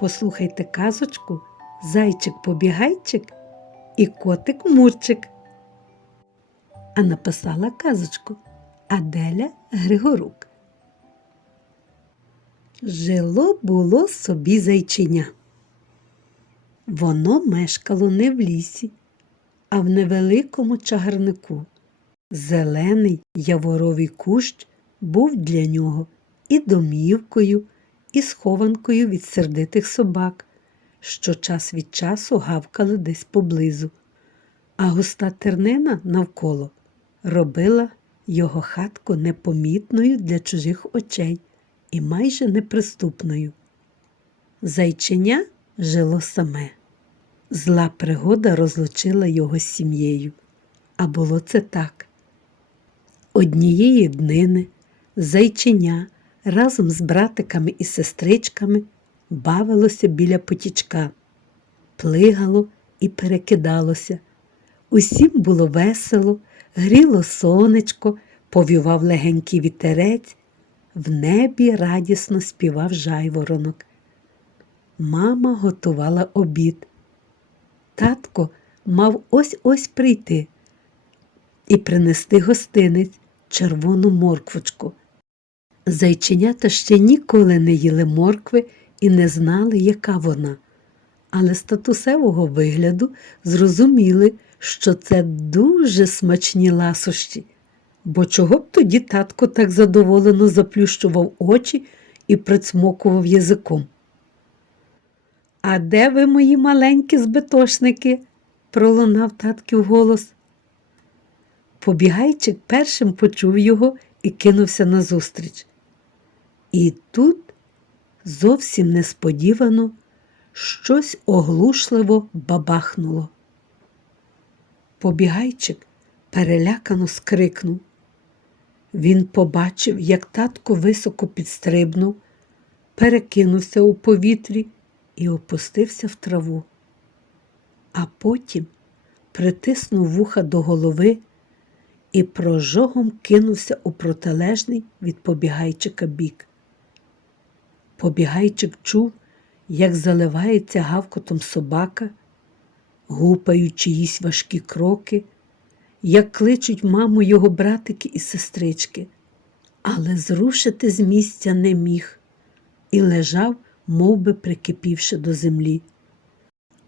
Послухайте казочку Зайчик-побігайчик і котик Мурчик. А написала казочку Аделя Григорук. Жило було собі зайчиня. Воно мешкало не в лісі, а в невеликому чагарнику. Зелений яворовий кущ був для нього і домівкою, і схованкою від сердитих собак, що час від часу гавкали десь поблизу, а густа тернина навколо робила його хатку непомітною для чужих очей і майже неприступною. Зайчиня жило саме. Зла пригода розлучила його з сім'єю. А було це так. Однієї днини зайчиня разом з братиками і сестричками бавилося біля потічка, плигало і перекидалося. Усім було весело, гріло сонечко, повівав легенький вітерець, в небі радісно співав жайворонок. Мама готувала обід. Татко мав ось ось прийти і принести гостинець червону морквочку. Зайченята ще ніколи не їли моркви і не знали, яка вона, але з татусевого вигляду зрозуміли, що це дуже смачні ласощі, бо чого б тоді татко так задоволено заплющував очі і прицмокував язиком. А де ви, мої маленькі збитошники? пролунав татків голос. Побігайчик першим почув його і кинувся назустріч. І тут зовсім несподівано щось оглушливо бабахнуло. Побігайчик перелякано скрикнув. Він побачив, як татко високо підстрибнув, перекинувся у повітрі і опустився в траву. А потім притиснув вуха до голови і прожогом кинувся у протилежний від побігайчика бік. Побігайчик чув, як заливається гавкотом собака, гупають чиїсь важкі кроки, як кличуть маму його братики і сестрички, але зрушити з місця не міг і лежав, мов би прикипівши до землі.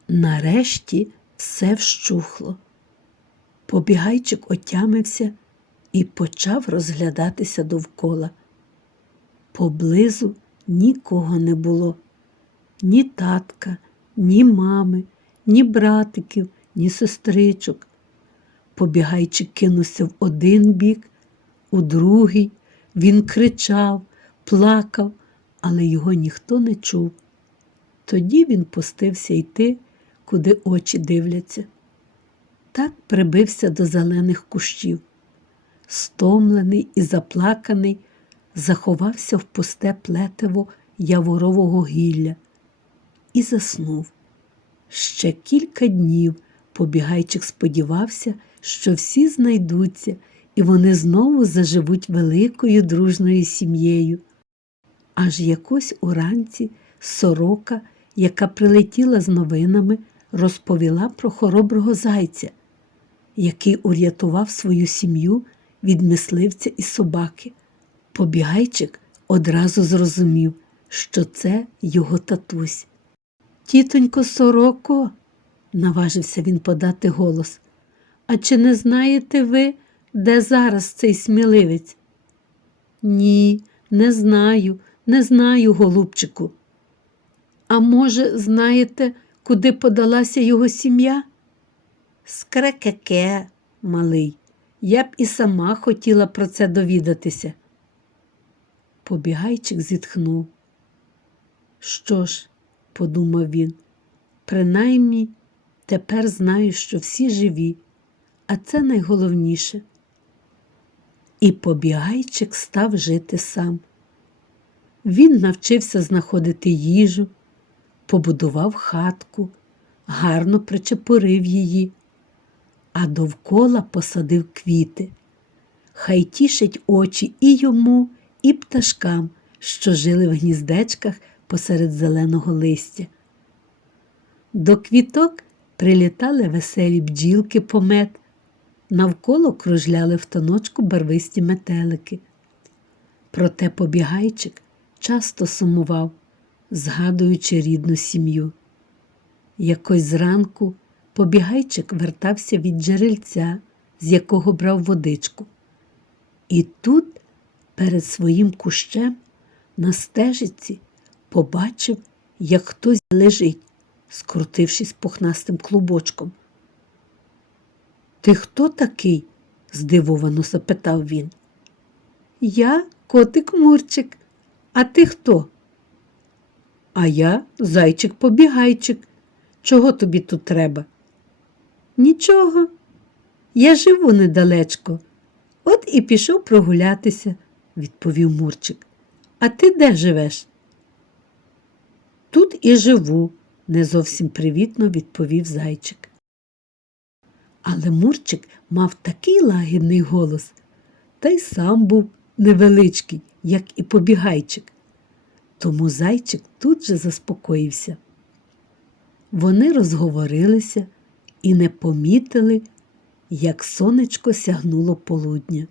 Нарешті все вщухло. Побігайчик отямився і почав розглядатися довкола. Поблизу нікого не було ні татка, ні мами, ні братиків, ні сестричок. Побігайчик кинувся в один бік, у другий. Він кричав, плакав, але його ніхто не чув. Тоді він пустився йти, куди очі дивляться. Так прибився до зелених кущів. Стомлений і заплаканий, заховався в пусте плетиво яворового гілля і заснув. Ще кілька днів побігайчик сподівався, що всі знайдуться, і вони знову заживуть великою дружною сім'єю. Аж якось уранці сорока, яка прилетіла з новинами, розповіла про хороброго зайця, який урятував свою сім'ю від мисливця і собаки. Побігайчик одразу зрозумів, що це його татусь. Тітонько сороко, наважився він подати голос. А чи не знаєте ви, де зараз цей сміливець? Ні, не знаю, не знаю, голубчику. А може, знаєте, куди подалася його сім'я? Скрекеке, малий, я б і сама хотіла про це довідатися. Побігайчик зітхнув. Що ж, подумав він, принаймні тепер знаю, що всі живі, а це найголовніше. І побігайчик став жити сам. Він навчився знаходити їжу, побудував хатку, гарно причепурив її, а довкола посадив квіти. Хай тішить очі і йому, і пташкам, що жили в гніздечках посеред зеленого листя. До квіток прилітали веселі бджілки по мед, навколо кружляли в тоночку барвисті метелики. Проте побігайчик часто сумував, згадуючи рідну сім'ю. Якось зранку побігайчик вертався від джерельця, з якого брав водичку. І тут, перед своїм кущем, на стежиці, побачив, як хтось лежить, скрутившись пухнастим клубочком. Ти хто такий? здивовано запитав він. Я котик Мурчик. А ти хто? А я зайчик-побігайчик. Чого тобі тут треба? Нічого. Я живу недалечко. От і пішов прогулятися, відповів Мурчик. А ти де живеш? Тут і живу, не зовсім привітно відповів зайчик. Але Мурчик мав такий лагідний голос, та й сам був невеличкий, як і побігайчик. Тому зайчик тут же заспокоївся. Вони розговорилися і не помітили, як сонечко сягнуло полудня.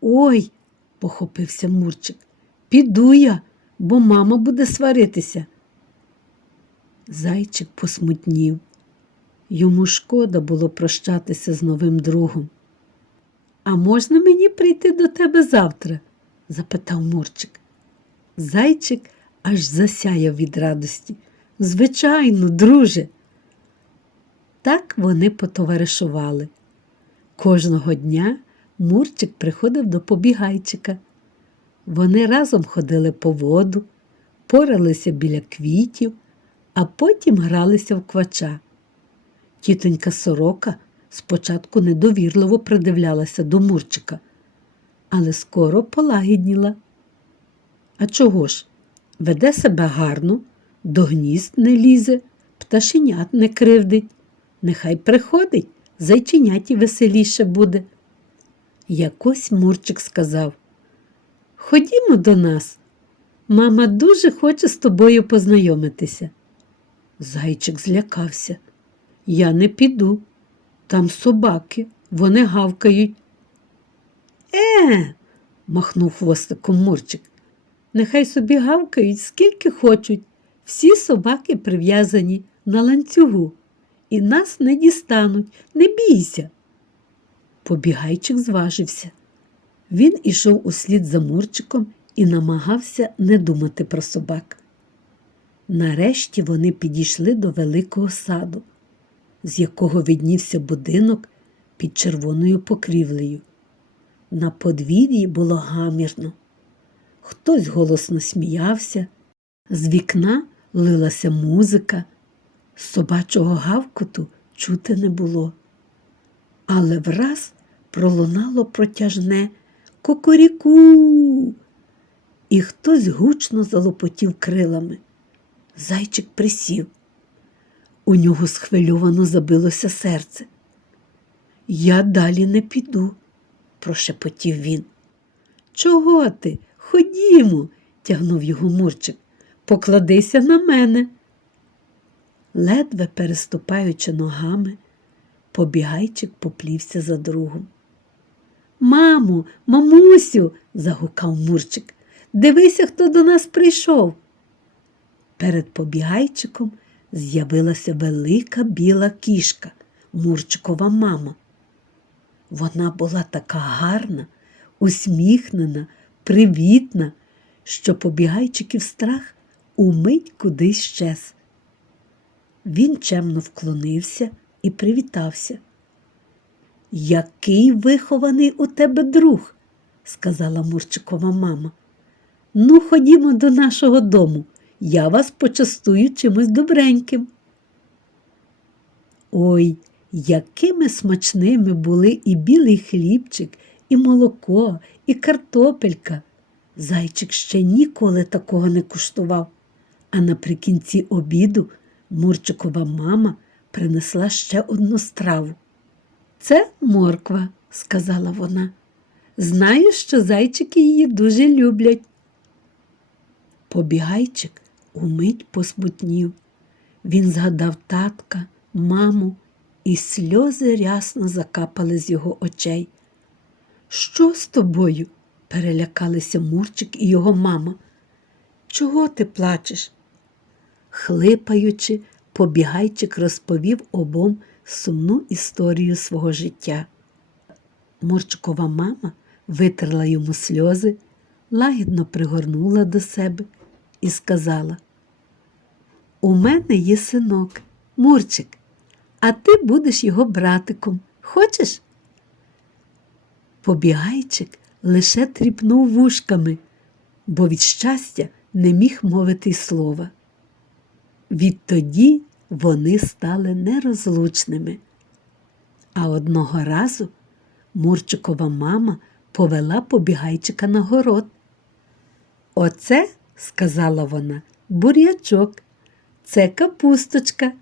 Ой, похопився Мурчик, піду я, бо мама буде сваритися. Зайчик посмутнів. Йому шкода було прощатися з новим другом. А можна мені прийти до тебе завтра? запитав Мурчик. Зайчик аж засяяв від радості. Звичайно, друже. Так вони потоваришували. Кожного дня Мурчик приходив до побігайчика. Вони разом ходили по воду, поралися біля квітів, а потім гралися в квача. Тітонька сорока спочатку недовірливо придивлялася до Мурчика, але скоро полагідніла. А чого ж? Веде себе гарно, до гнізд не лізе, пташенят не кривдить. Нехай приходить, зайченяті веселіше буде. Якось Мурчик сказав Ходімо до нас. Мама дуже хоче з тобою познайомитися. Зайчик злякався. Я не піду. Там собаки, вони гавкають. Е, махнув хвостиком Мурчик. Нехай собі гавкають, скільки хочуть. Всі собаки прив'язані на ланцюгу і нас не дістануть, не бійся. Побігайчик зважився. Він ішов услід за Мурчиком і намагався не думати про собак. Нарешті вони підійшли до великого саду, з якого виднівся будинок під червоною покрівлею. На подвір'ї було гамірно. Хтось голосно сміявся, з вікна лилася музика, собачого гавкоту чути не було. Але враз пролунало протяжне кукуріку, і хтось гучно залопотів крилами. Зайчик присів. У нього схвильовано забилося серце. Я далі не піду, прошепотів він. Чого ти? Ходімо, тягнув його Мурчик. Покладися на мене. Ледве переступаючи ногами, побігайчик поплівся за другом. Мамо, мамусю, загукав Мурчик, дивися, хто до нас прийшов. Перед побігайчиком з'явилася велика біла кішка, Мурчикова мама. Вона була така гарна, усміхнена, привітна, що побігайчиків страх умить кудись щез. Він чемно вклонився і привітався. Який вихований у тебе друг, сказала Мурчикова мама. Ну, ходімо до нашого дому, я вас почастую чимось добреньким. Ой, якими смачними були і білий хлібчик, і молоко, і картопелька. Зайчик ще ніколи такого не куштував. А наприкінці обіду Мурчикова мама принесла ще одну страву. Це морква, сказала вона. Знаю, що зайчики її дуже люблять. Побігайчик умить посмутнів. Він згадав татка, маму, і сльози рясно закапали з його очей. Що з тобою? перелякалися Мурчик і його мама. Чого ти плачеш? Хлипаючи, побігайчик розповів обом сумну історію свого життя. Мурчикова мама витерла йому сльози, лагідно пригорнула до себе і сказала: У мене є синок, Мурчик, а ти будеш його братиком. Хочеш? Побігайчик лише тріпнув вушками, бо від щастя не міг мовити й слова. Відтоді вони стали нерозлучними. А одного разу Мурчикова мама повела побігайчика на город. Оце, сказала вона, бур'ячок, це капусточка,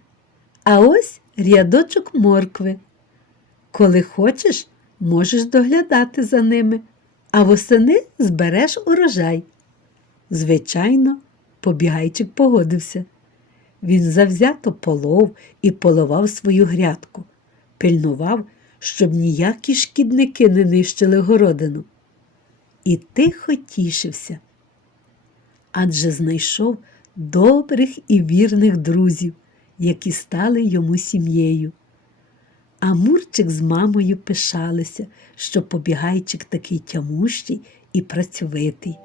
а ось рядочок моркви. Коли хочеш, можеш доглядати за ними, а восени збереш урожай. Звичайно, побігайчик погодився. Він завзято полов і поливав свою грядку, пильнував, щоб ніякі шкідники не нищили городину. І тихо тішився. Адже знайшов добрих і вірних друзів, які стали йому сім'єю. А Мурчик з мамою пишалися, що побігайчик такий тямущий і працьовитий.